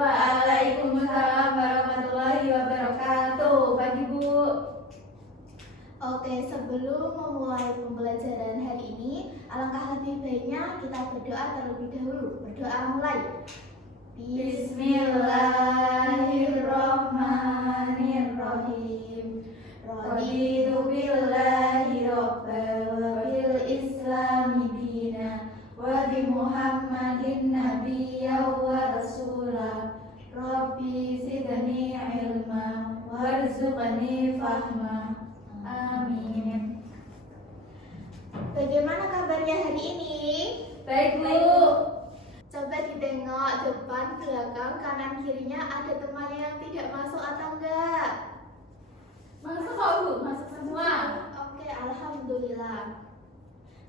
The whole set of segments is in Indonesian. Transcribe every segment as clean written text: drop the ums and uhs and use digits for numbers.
Waalaikumsalam warahmatullahi wabarakatuh. Pagi Bu. Oke, sebelum memulai pembelajaran hari ini, alangkah lebih baiknya kita berdoa terlebih dahulu. Berdoa mulai. Bismillahirrahmanirrahim. Raditu billahi rabban wa bil islami dina wa bi Muhammadin nabiyyan wa rasulah. Rabbi zidni ilma warzuqni fahma. Amin. Bagaimana kabarnya hari ini? Baik Bu. Coba ditengok depan, belakang, kanan, kirinya ada temannya yang tidak masuk atau enggak? Masuk kok Bu, masuk semua. Oke, alhamdulillah.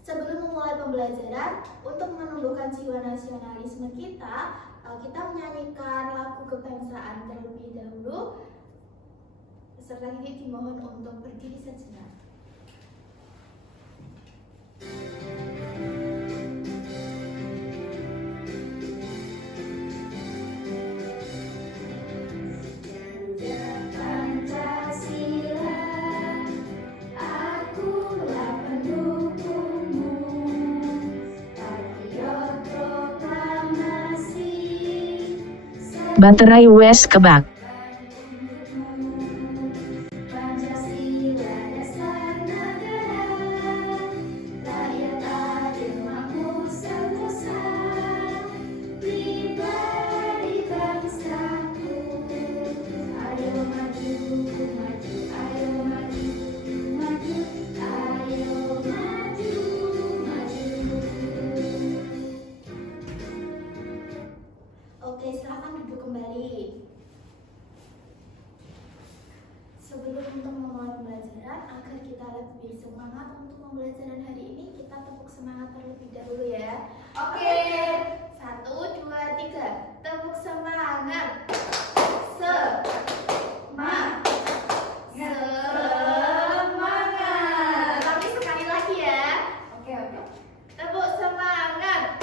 Sebelum memulai pembelajaran, untuk menumbuhkan jiwa nasionalisme kita menyanyikan lagu kebangsaan terlebih dahulu. Peserta didik dimohon untuk berdiri sejenak. Baterai Wes Kebak. Oke, silakan duduk kembali. Sebelum untuk memulai pembelajaran, agar kita lebih semangat untuk pembelajaran hari ini, kita tepuk semangat terlebih dahulu ya. Oke. 1, 2, 3. Tepuk semangat. Semangat. Tapi sekali lagi ya. Oke. Tepuk semangat.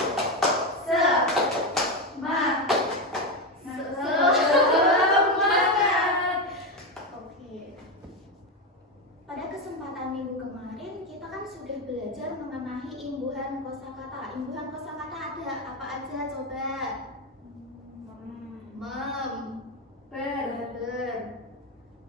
Pada kesempatan minggu kemarin kita kan sudah belajar mengenai imbuhan kosakata. Imbuhan kosakata ada apa aja coba? Mem, ber,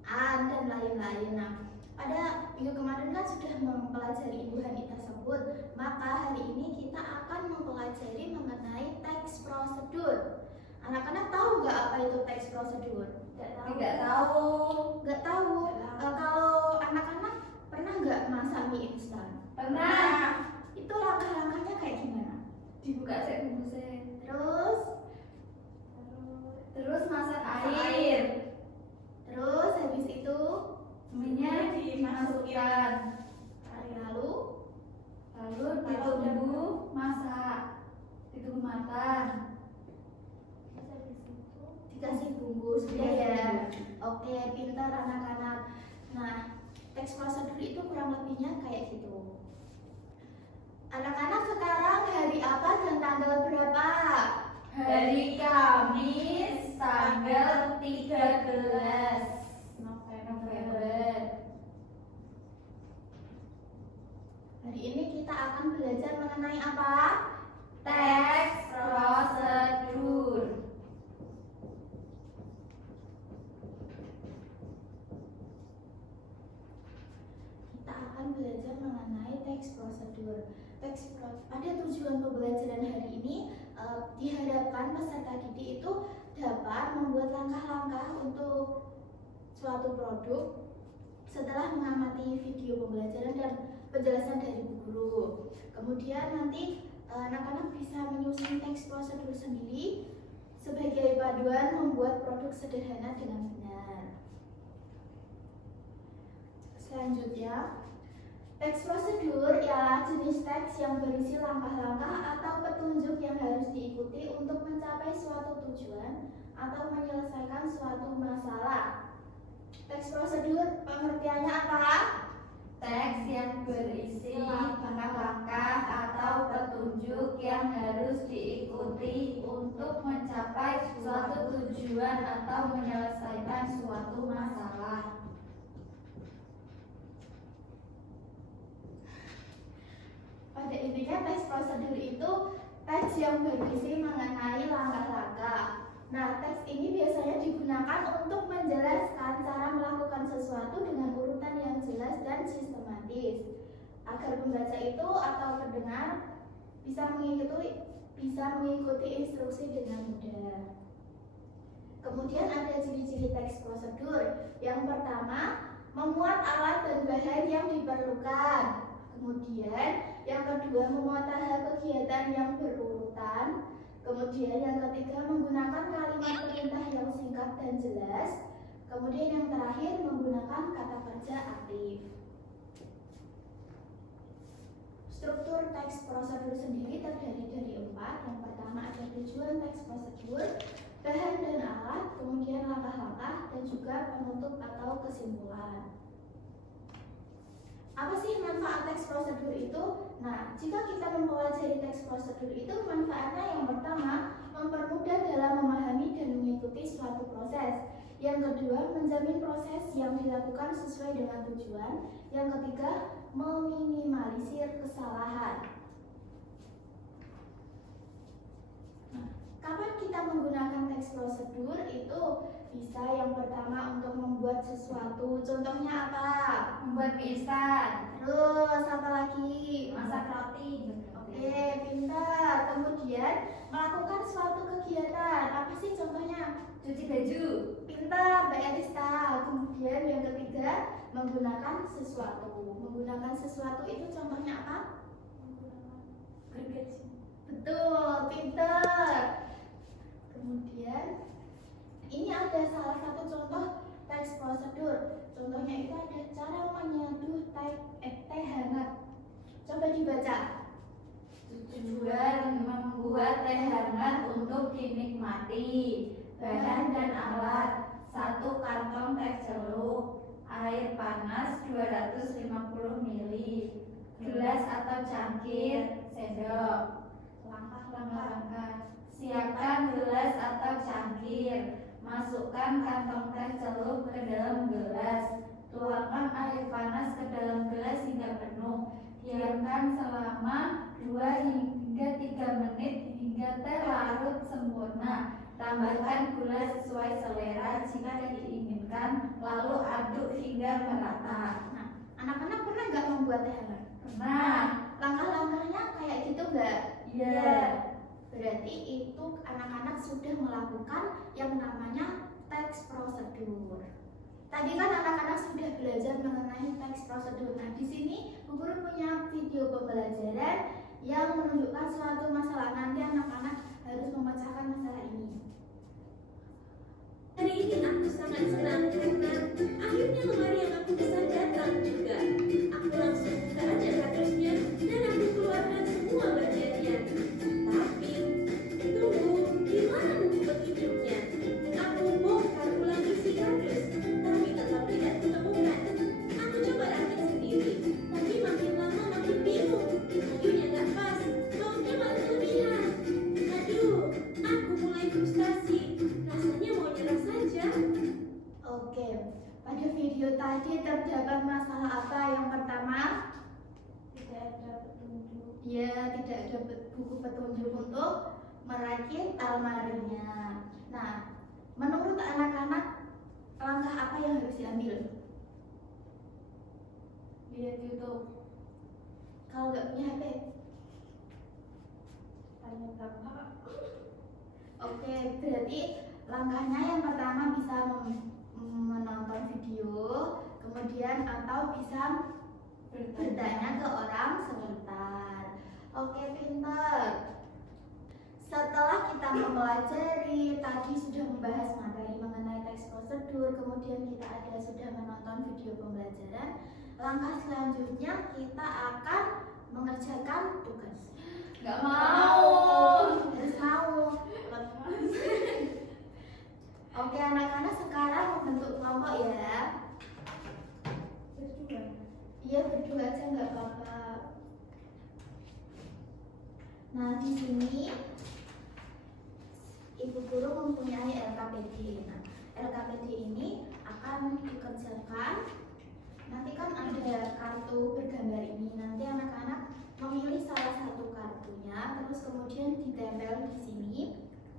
an dan lain-lain. Nah, pada minggu kemarin kan sudah mempelajari imbuhan tersebut. Maka hari ini kita akan mempelajari mengenai teks prosedur. Anak-anak tahu nggak apa itu teks prosedur? Tidak tahu. Nggak tahu. Kalau anak-anak pernah nggak masak mie instan? Pernah. Itu langkah-langkahnya kayak gimana? Dibuka saya bungkusnya. Terus Masak air. terus habis itu Minyak dimasukkan. lalu Ditunggu masak. Ditunggu matang. dikasih bumbu sudah ya. Oke, pintar anak-anak. Nah, teks prosedur itu kurang lebihnya kayak gitu. Anak-anak, sekarang hari apa dan tanggal berapa? Hari Kamis tanggal 13 November. Hari ini kita akan belajar mengenai apa? Teks prosedur. Kita akan belajar mengenai teks prosedur. Pada tujuan pembelajaran hari ini diharapkan peserta didik itu dapat membuat langkah-langkah untuk suatu produk setelah mengamati video pembelajaran dan penjelasan dari bu guru. Kemudian nanti anak-anak bisa menyusun teks prosedur sendiri sebagai paduan membuat produk sederhana dengan benar. Selanjutnya, teks prosedur ialah jenis teks yang berisi langkah-langkah atau petunjuk yang harus diikuti untuk mencapai suatu tujuan atau menyelesaikan suatu masalah. Teks prosedur pengertiannya apa? Teks yang berisi langkah-langkah atau petunjuk yang harus diikuti untuk mencapai mencapai suatu tujuan atau menyelesaikan suatu masalah. Pada intinya teks prosedur itu teks yang berisi mengenai langkah-langkah. Nah, teks ini biasanya digunakan untuk menjelaskan cara melakukan sesuatu dengan urutan yang jelas dan sistematis, agar pembaca itu atau pendengar bisa mengikuti instruksi dengan mudah. Kemudian ada ciri-ciri teks prosedur. Yang pertama, memuat alat dan bahan yang diperlukan. Kemudian yang kedua, memuat tahap kegiatan yang berurutan. Kemudian yang ketiga, menggunakan kalimat perintah yang singkat dan jelas. Kemudian yang terakhir, menggunakan kata kerja aktif. Struktur teks prosedur sendiri terdiri dari 4. Yang pertama ada tujuan teks prosedur, bahan dan alat, kemudian langkah-langkah, dan juga penutup atau kesimpulan. Apa sih manfaat teks prosedur itu? Nah, jika kita mempelajari teks prosedur itu, manfaatnya yang pertama, mempermudah dalam memahami dan mengikuti suatu proses. Yang kedua, menjamin proses yang dilakukan sesuai dengan tujuan. Yang ketiga, meminimalisir kesalahan. Nah, kapan kita menggunakan teks prosedur itu bisa yang pertama untuk membuat sesuatu. Contohnya apa? Membuat mie instan, Terus apa lagi? masak roti. Oke, pintar. Kemudian melakukan suatu kegiatan. Apa sih contohnya? Cuci baju, Pintar, Mbak Arista. Kemudian yang ketiga, menggunakan sesuatu. Menggunakan sesuatu itu contohnya apa? gergaji. Betul, pintar. Kemudian ini ada salah satu contoh teks prosedur. Contohnya itu ada cara menyeduh teh hangat. Coba dibaca. Tujuan membuat teh hangat untuk dinikmati. Bahan dan alat: 1 kantong teh celup, air panas 250 ml, gelas atau cangkir, sendok. Langkah-langkah: siapkan gelas atau cangkir, masukkan kantong teh celup ke dalam gelas, tuangkan air panas ke dalam gelas hingga penuh, diamkan selama 2 hingga 3 menit hingga teh larut sempurna. Tambahkan gula sesuai selera jika diinginkan, lalu aduk hingga merata. Nah, anak-anak pernah nggak membuat teh hangat? Pernah? Langkah-langkahnya kayak gitu nggak? Iya. Berarti itu anak-anak sudah melakukan yang namanya teks prosedur. Tadi kan anak-anak sudah belajar mengenai teks prosedur. Nah, di sini Bu Guru punya video pembelajaran yang menunjukkan suatu masalah. Nanti anak-anak harus memecahkan masalah ini. Hari ini aku sangat senang karena akhirnya lemari yang aku pesan datang juga. Aku langsung buka aja kardusnya dan aku keluarkan semua bagiannya. Tapi, tunggu, gimana buku petunjuknya? Aku bongkar ulang isi kardus, tapi tetap tidak kutemukan. Aku coba rakit sendiri, tapi makin lama makin bingung. Buyunya nggak pas, baunya malah berlebihan. Aduh, aku mulai frustasi. Rasanya mau nyerah saja. Oke, pada video tadi terdapat masalah apa? Yang pertama, Tidak ada petunjuk. dia tidak ada buku petunjuk untuk merakit almarinya. Nah, menurut anak-anak, langkah apa yang harus diambil? Lihat YouTube. Kalau nggak punya HP? Tanya bapak. Oke, berarti langkahnya yang pertama bisa menonton video, kemudian atau bisa bertanya ke orang sekitar. Oke, pintar. Setelah kita mempelajari, tadi sudah membahas materi mengenai teks prosedur, kemudian kita sudah menonton video pembelajaran. Langkah selanjutnya kita akan mengerjakan tugas. Gak mau. Harus mau. Oke, anak-anak sekarang membentuk kelompok ya. Berdua. Iya, berdua aja nggak apa-apa. Nah, di sini ibu guru mempunyai LKPD. Nah, LKPD ini akan dikerjakan. Nanti kan ada kartu bergambar ini. Nanti anak-anak memilih salah satu kartunya, terus kemudian ditempel di sini.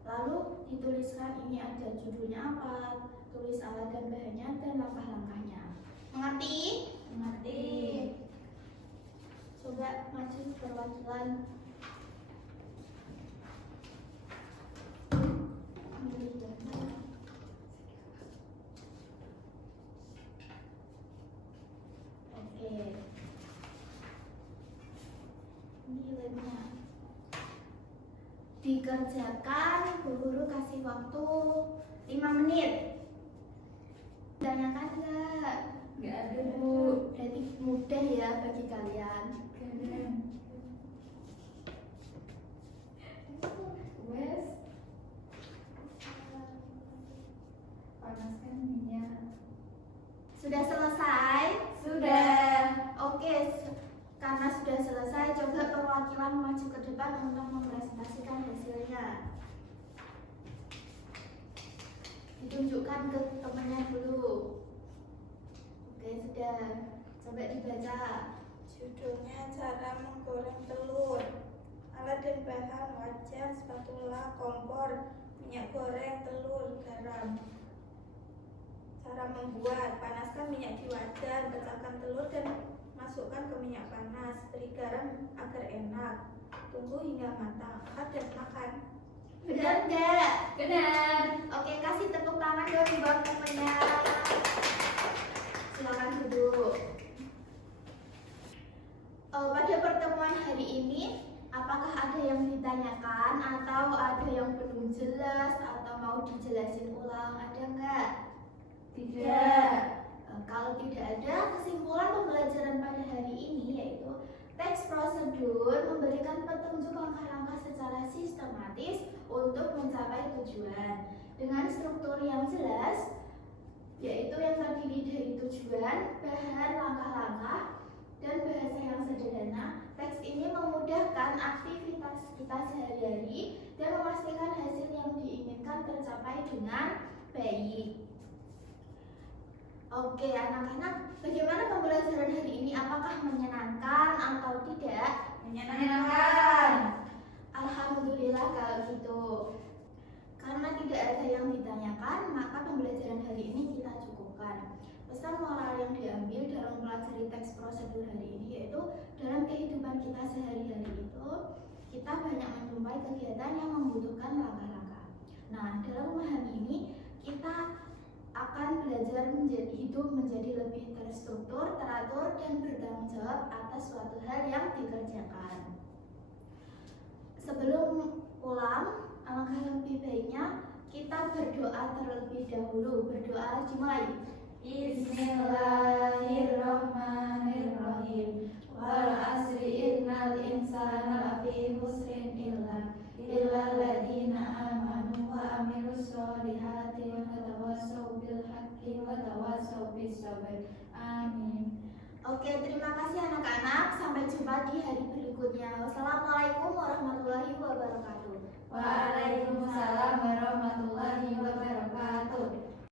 Lalu dituliskan ini ada judulnya apa, tulis alat dan bahannya dan langkah-langkahnya. Mengerti? Mengerti. Coba maju perwakilan. Milih gambar. Oke. Ini labnya. Dikerjakan, Bu Guru kasih waktu 5 menit. Tanyakan enggak? Nggak ada, Bu. Berarti mudah ya bagi kalian. Keren. Wes. Panaskan minyak. Sudah selesai? Sudah. Oke, karena sudah selesai, coba perwakilan maju ke depan untuk mempresentasikan hasilnya. Ditunjukkan ke temannya dulu. Oke, sudah. Coba dibaca. Judulnya cara menggoreng telur. Alat dan bahan: wajan, spatula, kompor, minyak goreng, telur, garam. Cara membuat: panaskan minyak di wajan, pecahkan telur dan masukkan ke minyak panas. Beri garam agar enak. Tunggu hingga matang. Angkat dan makan. Benar enggak? Benar. Oke, kasih tepuk tangan dong buat temennya. Silakan duduk. Pada pertemuan hari ini, apakah ada yang ditanyakan atau ada yang belum jelas atau mau dijelasin ulang? Ada enggak? Tidak. Kalau tidak ada, kesimpulan pembelajaran pada hari ini yaitu teks prosedur memberikan petunjuk langkah-langkah secara sistematis untuk mencapai tujuan dengan struktur yang jelas, yaitu yang terdiri dari tujuan, bahan, langkah-langkah, dan bahasa yang sederhana. Teks ini memudahkan aktivitas kita sehari-hari dan memastikan hasil yang diinginkan tercapai dengan baik. Oke, anak-anak, bagaimana pembelajaran hari ini? Apakah menyenangkan atau tidak? Menyenangkan. Alhamdulillah kalau gitu. Karena tidak ada yang ditanyakan, maka pembelajaran hari ini kita cukupkan. Pesan moral yang diambil dalam mempelajari teks prosedur hari ini yaitu dalam kehidupan kita sehari-hari itu kita banyak menjumpai kegiatan yang membutuhkan langkah-langkah. Nah, dalam memahami ini kita akan belajar hidup menjadi lebih terstruktur, teratur, dan bertanggung jawab atas suatu hal yang dikerjakan. Sebelum pulang, alangkah lebih baiknya kita berdoa terlebih dahulu. Berdoa dimulai. Bismillahirrahmanirrahim. Wal asri innal insana lafi khusrin illa alladziina aamanu wa amilus solihati wa tawassaw bil haqqi wa tawassaw bis sabr. Amin. Oke, terima kasih anak-anak. Sampai jumpa di hari berikutnya. Wassalamualaikum warahmatullahi wabarakatuh. Waalaikumsalam warahmatullahi